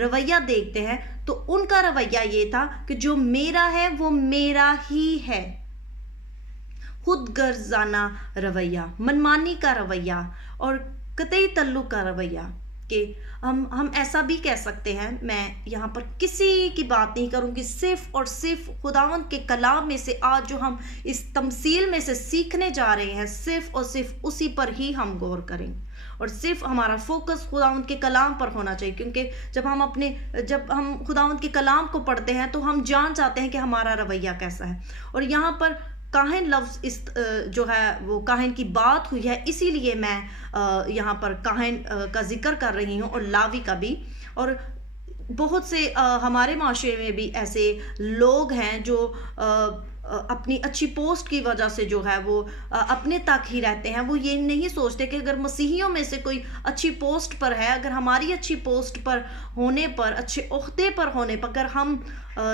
رویہ دیکھتے ہیں تو ان کا رویہ یہ تھا کہ جو میرا ہے وہ میرا ہی ہے. خود غرضانہ رویہ، منمانی کا رویہ اور قطعی تعلق کا رویہ. کہ ہم ایسا بھی کہہ سکتے ہیں، میں یہاں پر کسی کی بات نہیں کروں گی، صرف اور صرف خداوند کے کلام میں سے آج جو ہم اس تمثیل میں سے سیکھنے جا رہے ہیں، صرف اور صرف اسی پر ہی ہم غور کریں اور صرف ہمارا فوکس خداوند کے کلام پر ہونا چاہیے. کیونکہ جب ہم خداوند کے کلام کو پڑھتے ہیں تو ہم جان جاتے ہیں کہ ہمارا رویہ کیسا ہے. اور یہاں پر کاہن لفظ جو ہے وہ کاہن کی بات ہوئی ہے، اسی لیے میں یہاں پر کاہن کا ذکر کر رہی ہوں اور لاوی کا بھی. اور بہت سے ہمارے معاشرے میں بھی ایسے لوگ ہیں جو اپنی اچھی پوسٹ کی وجہ سے جو ہے وہ اپنے تک ہی رہتے ہیں. وہ یہ نہیں سوچتے کہ اگر مسیحیوں میں سے کوئی اچھی پوسٹ پر ہے، اگر ہماری اچھی پوسٹ پر ہونے پر، اچھے عہدے پر ہونے پر اگر ہم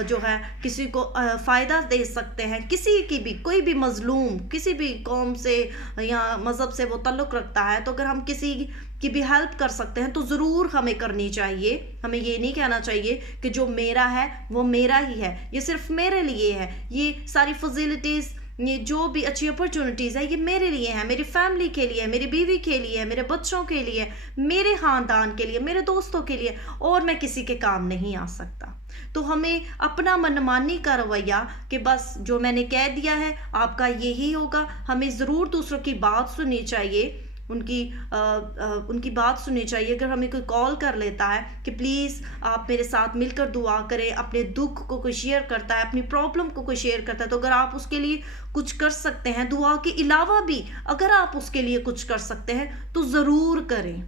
جو ہے کسی کو فائدہ دے سکتے ہیں، کسی کی بھی کوئی بھی مظلوم کسی بھی قوم سے یا مذہب سے وہ تعلق رکھتا ہے، تو اگر ہم کسی کی بھی ہیلپ کر سکتے ہیں تو ضرور ہمیں کرنی چاہیے. ہمیں یہ نہیں کہنا چاہیے کہ جو میرا ہے وہ میرا ہی ہے، یہ صرف میرے لیے ہے، یہ ساری فیسلٹیز، یہ جو بھی اچھی اپرچونٹیز ہے یہ میرے لیے ہیں، میری فیملی کے لیے، میری بیوی کے لیے، میرے بچوں کے لیے، میرے خاندان کے لیے، میرے دوستوں کے لیے، اور میں کسی کے کام نہیں آ سکتا. تو ہمیں اپنا منمانی کا رویہ کہ بس جو میں نے کہہ دیا ہے آپ کا یہی ہوگا، ہمیں ضرور دوسروں کی بات سننی چاہیے، ان کی بات سننی چاہیے. اگر ہمیں کوئی کال کر لیتا ہے کہ پلیز آپ میرے ساتھ مل کر دعا کریں، اپنے دکھ کو کوئی شیئر کرتا ہے، اپنی پرابلم کو کوئی شیئر کرتا ہے، تو اگر آپ اس کے لیے کچھ کر سکتے ہیں دعا کے علاوہ بھی، اگر آپ اس کے لیے کچھ کر سکتے ہیں تو ضرور کریں.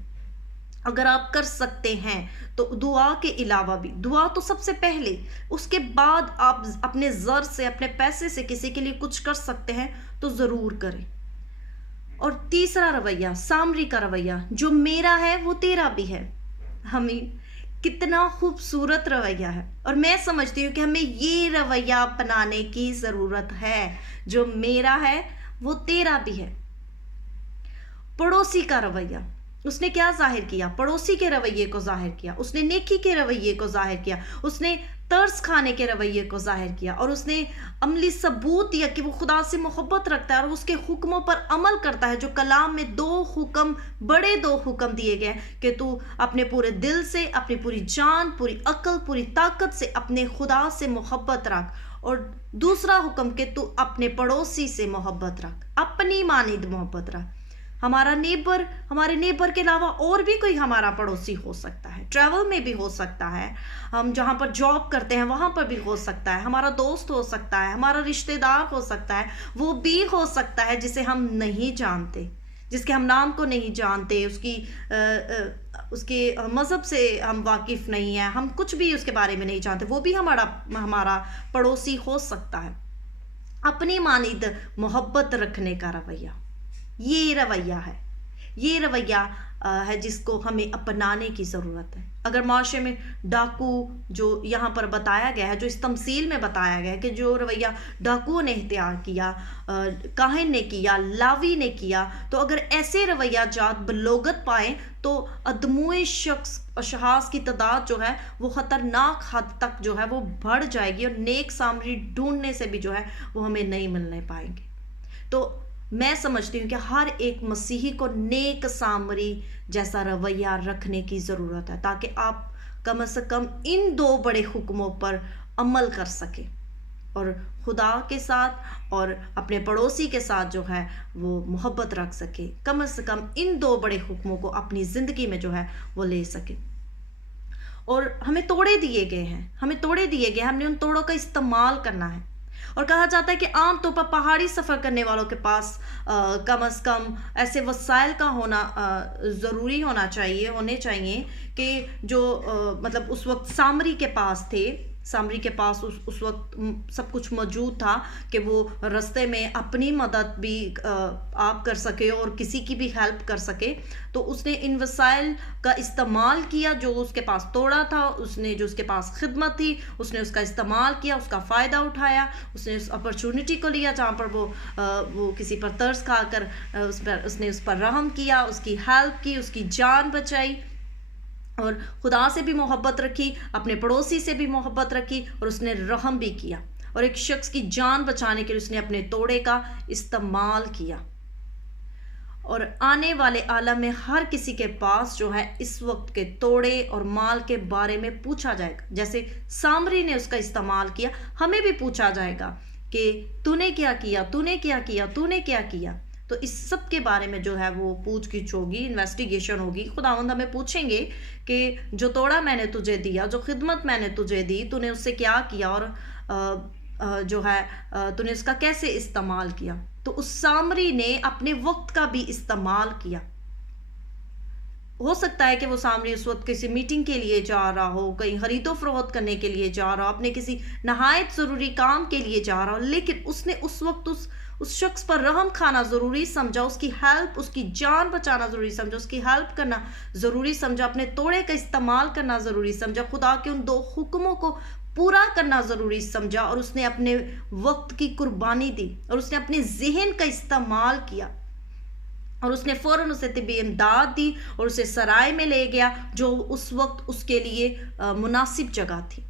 اگر آپ کر سکتے ہیں تو دعا کے علاوہ بھی، دعا تو سب سے پہلے، اس کے بعد آپ اپنے زر سے، اپنے پیسے سے کسی کے لیے کچھ کر سکتے ہیں تو ضرور کریں. اور تیسرا رویہ، سامری کا رویہ، جو میرا ہے وہ تیرا بھی ہے. ہمیں کتنا خوبصورت رویہ ہے، اور میں سمجھتی ہوں کہ ہمیں یہ رویہ اپنانے کی ضرورت ہے. جو میرا ہے وہ تیرا بھی ہے. پڑوسی کا رویہ، اس نے کیا ظاہر کیا؟ پڑوسی کے رویے کو ظاہر کیا، اس نے نیکی کے رویے کو ظاہر کیا، اس نے ترس کھانے کے رویے کو ظاہر کیا، اور اس نے عملی ثبوت دیا کہ وہ خدا سے محبت رکھتا ہے اور اس کے حکموں پر عمل کرتا ہے. جو کلام میں بڑے دو حکم دیے گئے کہ تو اپنے پورے دل سے، اپنی پوری جان، پوری عقل، پوری طاقت سے اپنے خدا سے محبت رکھ، اور دوسرا حکم کہ تو اپنے پڑوسی سے محبت رکھ، اپنی مانند محبت رکھ. ہمارے نیبر کے علاوہ اور بھی کوئی ہمارا پڑوسی ہو سکتا ہے، ٹریول میں بھی ہو سکتا ہے، ہم جہاں پر جاب کرتے ہیں وہاں پر بھی ہو سکتا ہے، ہمارا دوست ہو سکتا ہے، ہمارا رشتہ دار ہو سکتا ہے، وہ بھی ہو سکتا ہے جسے ہم نہیں جانتے، جس کے ہم نام کو نہیں جانتے، اس کے مذہب سے ہم واقف نہیں ہیں، ہم کچھ بھی اس کے بارے میں نہیں جانتے، وہ بھی ہمارا پڑوسی ہو سکتا ہے. اپنی مانند محبت رکھنے کا رویہ، یہ رویہ ہے جس کو ہمیں اپنانے کی ضرورت ہے. اگر معاشرے میں ڈاکو، جو یہاں پر بتایا گیا ہے، جو اس تمثیل میں بتایا گیا ہے کہ جو رویہ ڈاکوؤں نے اختیار کیا، کاہن نے کیا، لاوی نے کیا، تو اگر ایسے رویہ جات بلوغت پائیں تو ادموئے اشخاص کی تعداد جو ہے وہ خطرناک حد تک جو ہے وہ بڑھ جائے گی، اور نیک سامری ڈھونڈنے سے بھی جو ہے وہ ہمیں نہیں ملنے پائیں گے. تو میں سمجھتی ہوں کہ ہر ایک مسیحی کو نیک سامری جیسا رویہ رکھنے کی ضرورت ہے، تاکہ آپ کم از کم ان دو بڑے حکموں پر عمل کر سکیں اور خدا کے ساتھ اور اپنے پڑوسی کے ساتھ جو ہے وہ محبت رکھ سکے. کم از کم ان دو بڑے حکموں کو اپنی زندگی میں جو ہے وہ لے سکے. اور ہمیں توڑے دیے گئے ہیں، ہم نے ان توڑوں کا استعمال کرنا ہے. اور کہا جاتا ہے کہ عام طور پر پہاڑی سفر کرنے والوں کے پاس کم از کم ایسے وسائل کا ہونا ضروری ہونے چاہیے کہ جو مطلب اس وقت سامری کے پاس تھے. سامری کے پاس اس وقت سب کچھ موجود تھا کہ وہ رستے میں اپنی مدد بھی آپ کر سکے اور کسی کی بھی ہیلپ کر سکے. تو اس نے ان وسائل کا استعمال کیا جو اس کے پاس توڑا تھا، اس نے جو اس کے پاس خدمت تھی اس نے اس کا استعمال کیا، اس کا فائدہ اٹھایا، اس نے اس اپرچونٹی کو لیا جہاں پر وہ کسی پر ترس کھا کر اس نے اس پر رحم کیا، اس کی ہیلپ کی، اس کی جان بچائی. اور خدا سے بھی محبت رکھی، اپنے پڑوسی سے بھی محبت رکھی، اور اس نے رحم بھی کیا، اور ایک شخص کی جان بچانے کے لیے اس نے اپنے توڑے کا استعمال کیا۔ اور آنے والے عالم میں ہر کسی کے پاس جو ہے اس وقت کے توڑے اور مال کے بارے میں پوچھا جائے گا، جیسے سامری نے اس کا استعمال کیا، ہمیں بھی پوچھا جائے گا کہ تو نے کیا کیا، تو نے کیا کیا، تو نے کیا کیا۔ تو اس سب کے بارے میں جو ہے وہ پوچھ گچھ ہوگی، انویسٹیگیشن ہوگی۔ خداوند ہمیں پوچھیں گے کہ جو توڑا میں نے تجھے دیا، جو خدمت میں نے تجھے دی، تو نے اس سے کیا کیا، اور جو ہے تو نے اس کا کیسے استعمال کیا۔ تو اس سامری نے اپنے وقت کا بھی استعمال کیا۔ ہو سکتا ہے کہ وہ سامری اس وقت کسی میٹنگ کے لیے جا رہا ہو، کہیں خرید و فروخت کرنے کے لیے جا رہا ہو، اپنے کسی نہایت ضروری کام کے لیے جا رہا ہو، لیکن اس نے اس وقت اس شخص پر رحم کھانا ضروری سمجھا، اس کی ہیلپ، اس کی جان بچانا ضروری سمجھا، اس کی ہیلپ کرنا ضروری سمجھا، اپنے توڑے کا استعمال کرنا ضروری سمجھا، خدا کے ان 2 حکموں کو پورا کرنا ضروری سمجھا، اور اس نے اپنے وقت کی قربانی دی، اور اس نے اپنے ذہن کا استعمال کیا، اور اس نے فوراً اسے طبی امداد دی اور اسے سرائے میں لے گیا جو اس وقت اس کے لیے مناسب جگہ تھی۔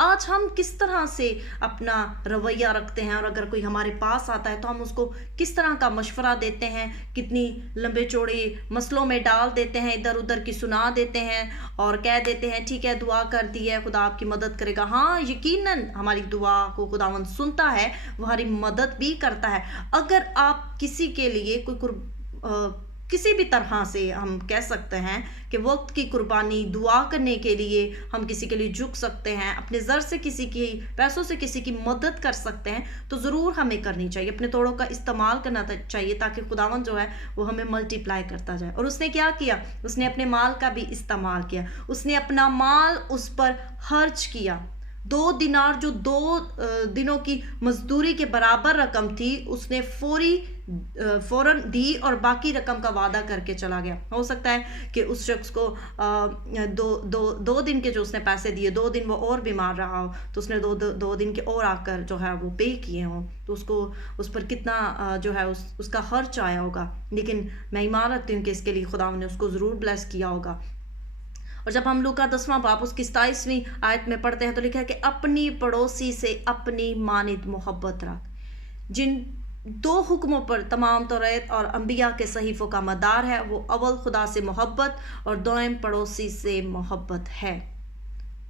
آج ہم کس طرح سے اپنا رویہ رکھتے ہیں، اور اگر کوئی ہمارے پاس آتا ہے تو ہم اس کو کس طرح کا مشورہ دیتے ہیں، کتنی لمبے چوڑے مسئلوں میں ڈال دیتے ہیں، ادھر ادھر کی سنا دیتے ہیں، اور کہہ دیتے ہیں ٹھیک ہے دعا کر دی ہے، خدا آپ کی مدد کرے گا۔ ہاں یقیناً ہماری دعا کو خداوند سنتا ہے، وہ ہماری مدد بھی کرتا ہے۔ اگر آپ کسی کے لیے کسی بھی طرح سے ہم کہہ سکتے ہیں کہ وقت کی قربانی، دعا کرنے کے لیے ہم کسی کے لیے جھک سکتے ہیں، اپنے زر سے کسی کی، پیسوں سے کسی کی مدد کر سکتے ہیں، تو ضرور ہمیں کرنی چاہیے، اپنے توڑوں کا استعمال کرنا چاہیے تاکہ خداوند جو ہے وہ ہمیں ملٹی پلائی کرتا جائے۔ اور اس نے کیا کیا؟ اس نے اپنے مال کا بھی استعمال کیا، اس نے اپنا مال اس پر خرچ کیا۔ 2 دینار جو 2 دنوں کی مزدوری کے برابر رقم تھی، اس نے فوراً دی اور باقی رقم کا وعدہ کر کے چلا گیا۔ ہو سکتا ہے کہ اس شخص کو 2 دن کے جو اس نے پیسے دیے، 2 دن وہ اور بیمار رہا ہو، تو اس نے 2 دن کے اور آ کر جو ہے وہ پے کیے ہوں، تو اس پر کتنا جو ہے اس کا خرچ آیا ہوگا، لیکن میں ایمان رکھتی ہوں کہ اس کے لیے خدا نے اس کو ضرور بلیس کیا ہوگا۔ اور جب ہم لوکا 10واں باب اس کی 27ویں آیت میں پڑھتے ہیں تو لکھا ہے کہ اپنی پڑوسی سے اپنی مانند محبت رکھ۔ جن 2 حکموں پر تمام توریت اور انبیاء کے صحیفوں کا مدار ہے، وہ اول خدا سے محبت اور دوم پڑوسی سے محبت ہے۔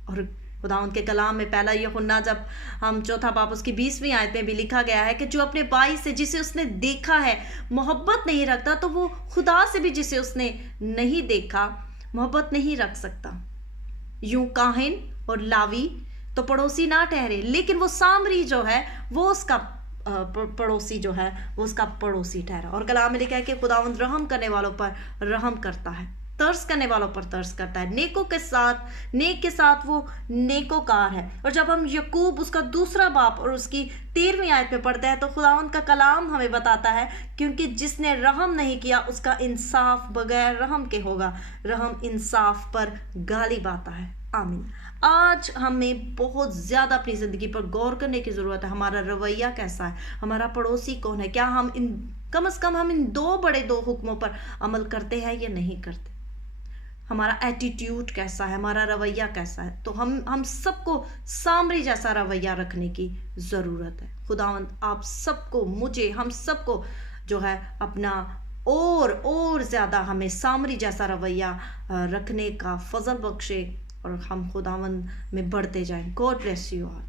اور خداوند کے کلام میں پہلا یوحنا جب ہم 4 باب اس کی 20ویں آیت میں بھی لکھا گیا ہے کہ جو اپنے بھائی سے جسے اس نے دیکھا ہے محبت نہیں رکھتا، تو وہ خدا سے بھی جسے اس نے نہیں دیکھا محبت نہیں رکھ سکتا۔ یوں کاہن اور لاوی تو پڑوسی نہ ٹھہرے، لیکن وہ سامری جو ہے وہ اس کا پڑوسی جو ہے وہ اس کا پڑوسی ٹھہرا۔ اور کلام میں لکھا ہے کہ خداوند رحم کرنے والوں پر رحم کرتا ہے، ترس کرنے والوں پر ترس کرتا ہے، نیک کے ساتھ وہ نیکوکار ہے۔ اور جب ہم یعقوب اس کا 2 باب اور اس کی 13ویں آیت میں پڑھتے ہیں تو خداوند کا کلام ہمیں بتاتا ہے کیونکہ جس نے رحم نہیں کیا اس کا انصاف بغیر رحم کے ہوگا، رحم انصاف پر غالب آتا ہے۔ آمین۔ آج ہمیں بہت زیادہ اپنی زندگی پر غور کرنے کی ضرورت ہے، ہمارا رویہ کیسا ہے، ہمارا پڑوسی کون ہے، کیا ہم کم از کم ہم ان 2 بڑے حکموں پر عمل کرتے ہیں یا نہیں کرتے، ہمارا ایٹیٹیوڈ کیسا ہے، ہمارا رویہ کیسا ہے۔ تو ہم سب کو سامری جیسا رویہ رکھنے کی ضرورت ہے۔ خداوند آپ سب کو، مجھے، ہم سب کو جو ہے اپنا اور زیادہ ہمیں سامری جیسا رویہ رکھنے کا فضل بخشے، اور ہم خداوند میں بڑھتے جائیں۔ God bless you all.